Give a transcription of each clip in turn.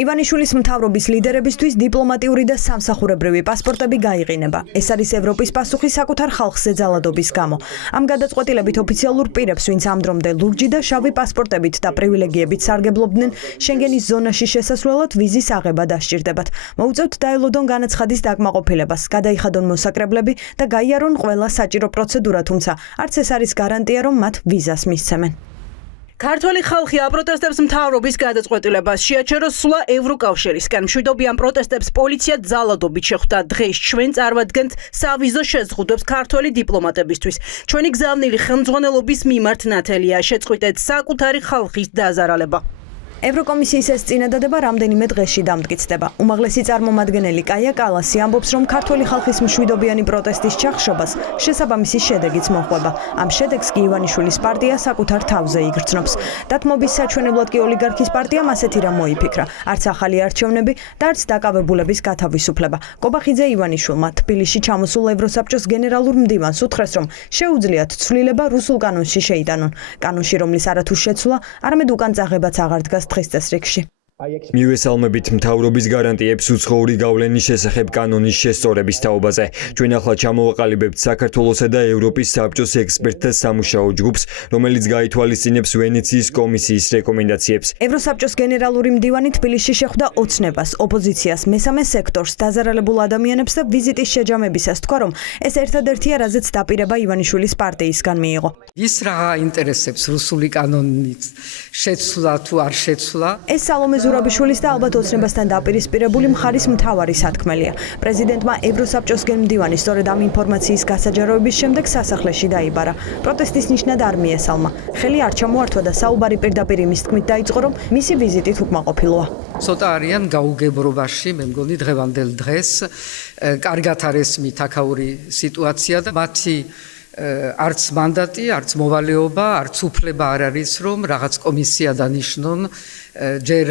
ივანიშვილის მთავრობის ლიდერებისთვის დიპლომატიური და სამსახურებრივი პასპორტები გაიყინება. ეს არის ევროპის პასუხი საკუთარ ხალხზე ძალადობის გამო. ამ გადაწყვეტილებით ოფიციალურ პირებს, ვინც ამ დრომდე ლურჯი და შავი პასპორტებით და პრივილეგიებით სარგებლობდნენ, შენგენის ზონაში შესასვლელად ვიზის აღება დასჭირდებათ. მოუწევთ დაელოდონ განაცხადის დაკმაყოფილებას, გადაიხადონ მოსაკრებლები და გაიარონ ყველა საჭირო პროცედურა, თუმცა არც ეს არის გარანტია, რომ მათ ვიზას მისცემენ. ქართველი ხალხი აპროტესტებს მთავრობის გადაწყვეტილებას შეაჩეროს სვლა ევროკავშირისკენ. მშვიდობიან პროტესტებს პოლიცია ძალადობით შეხვდა. დღეს ჩვენ წარვადგენთ სავიზო შეზღუდვებს ქართველი დიპლომატებისთვის. ჩვენი გზავნილი ხელმძღვანელობის მიმართ ნათელია. შეწყვიტეთ საკუთარი ხალხის დაზარალება. ევროკომისიის ეს წინადადება რამდენიმე დღეში დამტკიცდება. უმაღლესი წარმომადგენელი კაია კალასი ამბობს, რომ ქართველი ხალხის მშვიდობიანი პროტესტის ჩახშობას შესაბამისი შედეგიც მოჰყვება. ამ შედეგს კი ივანიშვილის პარტია საკუთარ თავზე იგრძნობს. დათმობის საჩვენებლად კი ოლიგარქის პარტიამ ასეთი რამ მოიფიქრა. არც ახალი არჩევნები და არც დაკავებულების გათავისუფლება. კობახიძე ივანიშვილმა თბილისში ჩამოსულ ევროსაბჭოს გენერალურ მდივანს უთხრეს, რომ შეუძლიათ ცვლილება რუსულ კანონში შეიტანონ. კანონში, რომლის არათუ შეცვლა, არამედ უკან წაღებაც აღარ დგას დღის წესრიგში. მივესალმებით მთავრობის გარანტიებს უცხოური გავლენის შესახებ კანონის შესწორების თაობაზე. ჩვენ ახლა ჩამოვაყალიბებთ საქართველოსა და ევროპის საბჭოს ექსპერტთა სამუშაო ჯგუფს, რომელიც გაითვალისწინებს ვენეციის კომისიის რეკომენდაციებს. ევროსაბჭოს გენერალური მდივანი თბილისში შეხვდა ოცნებას, ოპოზიციას, მესამე სექტორს, დაზარალებულ ადამიანებს და ვიზიტის შეჯამებისას თქვა, რომ ეს ერთადერთია, რაზეც დაპირება ივანიშვილის პარტიისგან მიიღო. ის რა აინტერესებს რუსული კანონის შეცვლა თუ არ შეცვლა? ეს სალომე ზურაბიშვილის და ალბათ ოცნებასთან დაპირისპირებული მხარის მთავარი სათქმელია. პრეზიდენტმა ევროსაბჭოს გენმდივანი სწორედ ამ ინფორმაციის გასაჯაროების შემდეგ სასახლეში დაიბარა. პროტესტის ნიშნად არ მიესალმა. ხელი არ ჩამოართვა და საუბარი პირდაპირ იმის თქმით დაიწყო, რომ მისი ვიზიტით უკმაყოფილოა. ცოტა არიან გაუგებრობაში, მე მგონი დღევანდელ დღეს კარგად არ ესმით აქაური სიტუაცია და მათი არც მანდატი, არც მოვალეობა, არც უფლება არ არის, რომ რაღაც კომისია დანიშნონ ჯერ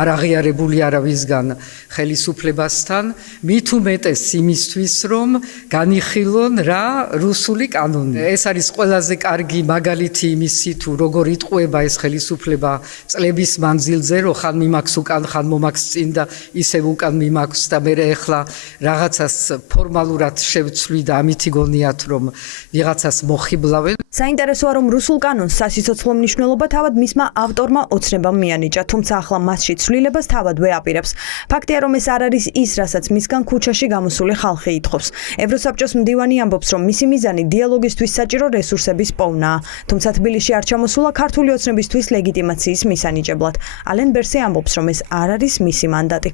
არ აღიარებული არავისგან ხელისუფლებასთან, მით უმეტეს იმისთვის, რომ განიხილონ რა რუსული კანონი. ეს არის ყველაზე კარგი მაგალითი იმისი, თუ როგორ იტყუება ეს ხელისუფლება წლების მანძილზე, რომ ხან მიმაქვს უკან, ხან მომაქვს წინ და ისევ უკან მიმაქვს და მე ახლა რაღაცას ფორმალურად შევცვლი და ამით იგონიათ, რომ ვიღაცას მოხიბლავენ. საინტერესოა, რომ რუსულ კანონს სასიცოცხლო მნიშვნელობა თავად მისმა ავტორმა ოცნებამ მიანიჭა, თუმცა ახლა მასში ცვლილებას თავად ვეაპირებს. ფაქტია, რომ ეს არ არის ის, რასაც მისგან ქუჩაში გამოსული ხალხი ითხოვს. ევროსაბჭოს მდივანი ამბობს, რომ მისი მიზანი დიალოგისთვის საჭირო რესურსების პოვნაა, თუმცა თბილისში არ ჩამოსულა ქართული ოცნებისთვის ლეგიტიმაციის მისანიჭებლად. ალენ ბერსე ამბობს, რომ ეს არ არის მისი მანდატი.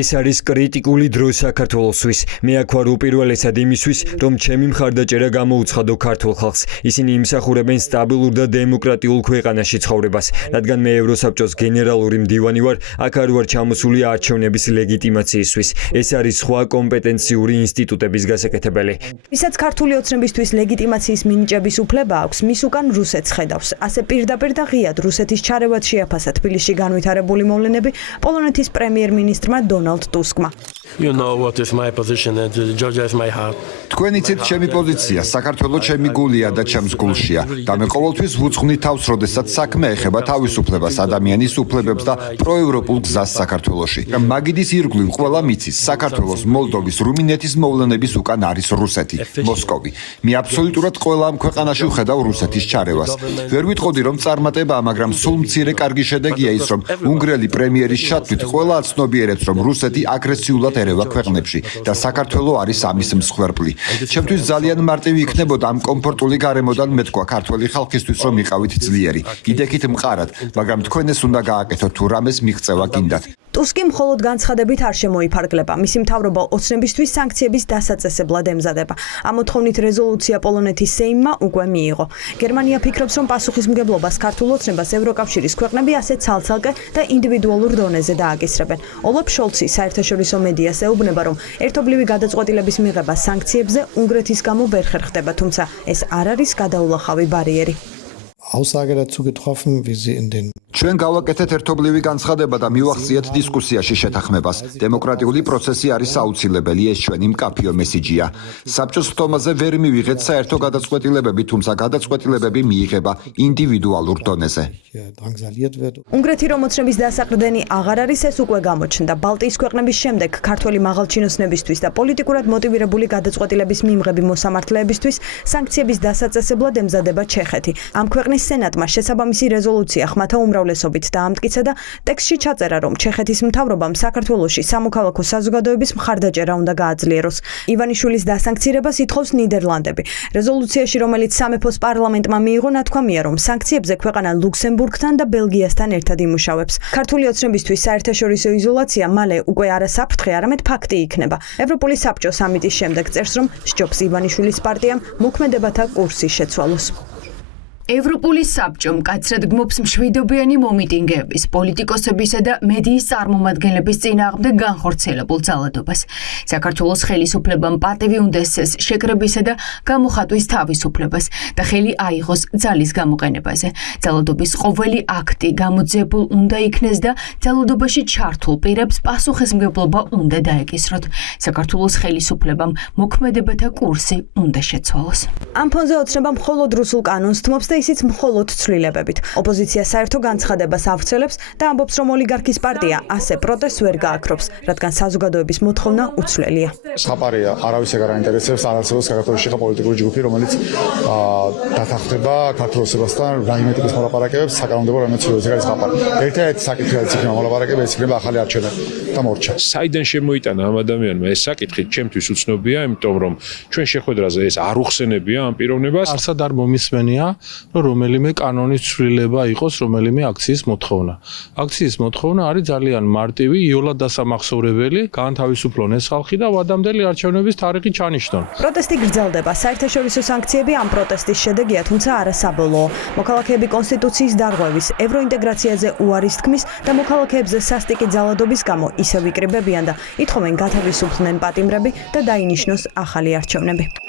ეს არის კრიტიკული დრო საქართველოსთვის. მე აქ ვარ უპირველესად იმისთვის, რომ ჩემი მხარდაჭერა გამოუცხადო ქართულ ხალხს. ისინი იმსახურებენ სტაბილურ და დემოკრატიულ ქვეყანაში ცხოვრებას. რადგან მე ევროსაბჭოს გენერალური მდივანი ვარ, აქ არ ვარ ჩამოსული არჩევნების ლეგიტიმაციისთვის. ეს არის სხვა კომპეტენციური ინსტიტუტების გასაკეთებელი. ვისაც ქართული ოცნებისთვის ლეგიტიმაციის მინიჭების უფლება აქვს, მის უკან რუსეთს ხედავს. ასე პირდაპირ და ღიად რუსეთის ჩარევად შეაფასა თბილისში განვითარებული მოვლენები პოლონეთის პრემიერ-მინისტრმა დონალდ ტუსკმა. You know what is my position and Georgia is my heart. თქვენ იცით ჩემი პოზიცია, საქართველო ჩემი გულია და ჩემს გულშია და მე ყოველთვის ვუძღვნი თავს, როდესაც საქმე ეხება თავისუფლებას, ადამიანის უფლებებს და პროევროპულ გზას საქართველოში. მაგიდის ირგვლივ ყველა მიცის, საქართველოს, მოლდოვის, რუმინეთის მოვლენების უკან არის რუსეთი, მოსკოვი. მე აბსოლუტურად ყველა ამ ქვეყანაში ვხედავ რუსეთის ჩარევას. ვერ ვიტყოდი, რომ წარმატებაა, მაგრამ სულ მცირე კარგი შედეგია ის, რომ უნგრელი პრემიერის ჩათვლით ყველა აცნობიერებს, რომ რუსეთი აგრესიულად ერევა ქვეყნებში და საქართველო არის ამის მსხვერპლი. ჩემთვის ძალიან მარტივი იქნებოდა ამ კომფორტული გარემოდან მეთქვა ქართველი ხალხისთვის, რომ იყავით ძლიერი, გიდექით მყარად, მაგრამ თქვენ ეს უნდა გააკეთოთ, თუ რამეს მიღწევა გინდათ. ტუსკი მხოლოდ განცხადებით არ შემოიფარგლება. მისი მთავრობა ოცნებისთვის სანქციების დასაწესებლად ემზადება. ამ მოთხოვნით რეზოლუცია პოლონეთის სეიმმა უკვე მიიღო. გერმანია ფიქრობს, რომ პასუხისმგებლობას ქართულ ოცნებას ევროკავშირის ქვეყნები ასე ცალ-ცალკე და ინდივიდუალურ დონეზე დააკისრებენ. ოლაფ შოლცი საერთაშორისო მედიას ეუბნება, რომ ერთობლივი გადაწყვეტილების მიღება სანქციებზე უნგრეთის გამო ვერ ხერხდება, თუმცა ეს არ არის გადაულახავი ბარიერი. Aussage dazu getroffen, wie sie in den ჩვენ გავაკეთეთ ერთობლივი განცხადება და მივახციეთ დისკუსიაში შეთანხმებას. დემოკრატიული პროცესი არის აუცილებელი, ეს ჩვენი მკაფიო მესიჯია. საბჭოს ხტომაზე ვერ მივიღეთ საერთო გადაწყვეტილებები, თუმცა გადაწყვეტილებები მიიღება ინდივიდუალურ დონეზე. უნგრეთი რომ ოცნების დასაყრდენი აღარ არის, ეს უკვე გამოჩნდა. ბალტიის ქვეყნების შემდეგ ქართველი მაღალჩინოსნებისთვის და პოლიტიკურად მოტივირებული გადაწყვეტილების მიმღები მოსამართლეებისთვის სანქციების დასაწესებლად ემზადება ჩეხეთი. ამ ქვეყნის სენატმა შესაბამისი რეზოლუცია ხმათა უმრავლესობით დაამტკიცა და ტექსტში ჩაწერა, რომ ჩეხეთის მთავრობამ საქართველოში სამოქალაქო საზოგადოების მხარდაჭერა უნდა გააძლიეროს. ივანიშვილის დასანქცირებას ითხოვს ნიდერლანდები. რეზოლუციაში, რომელიც სამეფოს პარლამენტმა მიიღო, ნათქვამია, რომ სანქციებზე ქვეყანა ლუქსემბურგთან და ბელგიასთან ერთად იმუშავებს. ქართული ოცნებისთვის საერთაშორისო იზოლაცია მალე უკვე არა საფრთხე, არამედ ფაქტი იქნება. ევროპული საბჭო სამიტის შემდეგ წერს, რომ სჯობს ივანიშვილის პარტიამ მოქმედებათა კურსი შეცვალოს. ევროპული საბჭო მკაცრად გმობს მშვიდობიანი მომიტინგეების, პოლიტიკოსებისა და მედიის წარმომადგენლების წინააღმდეგ განხორციელებულ ძალადობას. საქართველოს ხელისუფლებამ პატივი უნდა ესცეს შეკრებისა და გამოხატვის თავისუფლებას და ხელი აიღოს ძალის გამოყენებაზე. ძალადობის ყოველი აქტი გამოძიებულ უნდა იქნეს და ძალადობაში ჩართულ პირებს პასუხისმგებლობა უნდა დაეკისროთ. საქართველოს ხელისუფლებამ მოქმედებათა კურსი უნდა შეცვალოს. ამ ფონზე ოცნება მხოლოდ რუსულ კანონს თმობს და ისიც მხოლოდ ცვლილებებით. ოპოზიცია საერთო განცხადებას ავრცელებს და ამბობს, რომ ოლიგარქის პარტია ასე პროტესტს ვერ გააქრობს, რადგან საზოგადოების მოთხოვნა უცვლელია. ხაპარია არავის ეგარ აინტერესებს, არასდროს საქართველოში ხა პოლიტიკური ჯგუფი, რომელიც დათანხმდება ქართველოსებასთან რაიმე ტიპის მოლაპარაკებებს, საკანონმდებლო რაიმე ცვლილებებს არის ხაპარი. ერთადერთი საკითხი რაც იქნება მოლაპარაკებები, ეს იქნება ახალი არჩევნები და მორჩა. საიდან შემოიტანა ამ ადამიანმა ეს საკითხი, ჩემთვის უცნობია, იმიტომ რომ ჩვენ შეხვედრაზე ეს არ უხსენებია ამ პიროვნებას. არსად არ მომისმენია, რომ რომელიმე კანონის ცვლილება იყოს რომელიმე აქციის მოთხოვნა. აქციის მოთხოვნა არის ძალიან მარტივი, იოლად დასამახსოვრებელი, განთავისუფლონ ეს ხალხი და ვადამდელი არჩევნების თარიღი ჩანიშნონ. პროტესტი გრძელდება. საერთაშორისო სანქციები ამ პროტესტის შედეგია, თუმცა არა საბოლოო. მოქალაქეები კონსტიტუციის დარღვევის, ევროინტეგრაციაზე უარის თქმის და მოქალაქეებზე სასტიკი ძალადობის გამო ისევ იკრიბებიან და ითხოვენ გათავისუფლდნენ პატიმრები და დაინიშნოს ახალი არჩევნები.